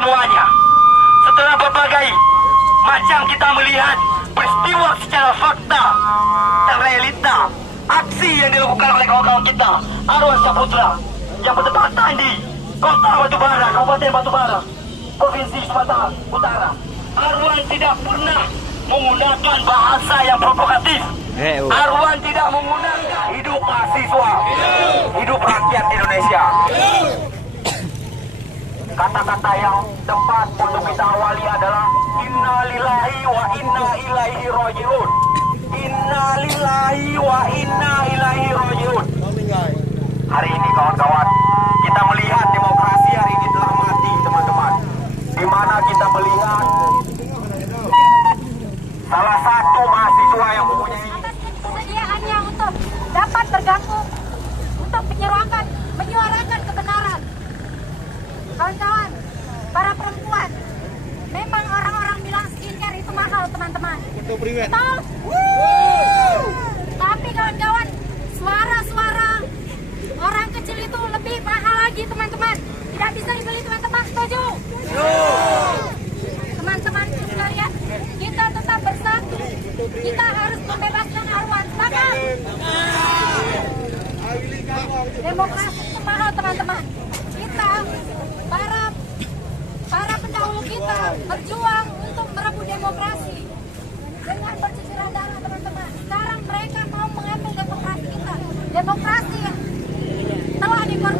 semuanya. Setelah berbagai macam kita melihat peristiwa secara fakta dan realita, aksi yang dilakukan oleh kawan-kawan kita Arwan Saputra yang bertempatan di Kota Batubara, Kabupaten Batubara, Provinsi Sumatera Utara. Arwan tidak pernah menggunakan bahasa yang provokatif. Arwan tidak menggunakan hidup mahasiswa, hidup rakyat Indonesia. Kata-kata yang tepat untuk kita awali adalah Inna lillahi wa inna ilaihi raji'un. Inna lillahi wa inna ilaihi raji'un. Hari ini kawan-kawan, kita melihat demokrasi hari ini telah mati, teman-teman. Di mana kita melihat salah satu mahasiswa yang mempunyai kesediaannya untuk dapat bergabung untuk menyuarakan kebenaran. Kawan-kawan, para perempuan, memang orang-orang bilang skincare itu mahal, teman-teman. Betul. Tapi kawan-kawan, suara-suara orang kecil itu lebih mahal lagi, teman-teman. Tidak bisa dibeli, teman-teman. Setuju? Teman-teman sekalian, kita tetap bersatu. Kita harus membebaskan Arwan. Sepakat? Demokrasi itu mahal, teman-teman. Kita, para pendahulu kita berjuang untuk merebut demokrasi dengan berceceran darah, teman-teman. Sekarang mereka mau mengambil demokrasi kita. Demokrasi yang telah dikorbankan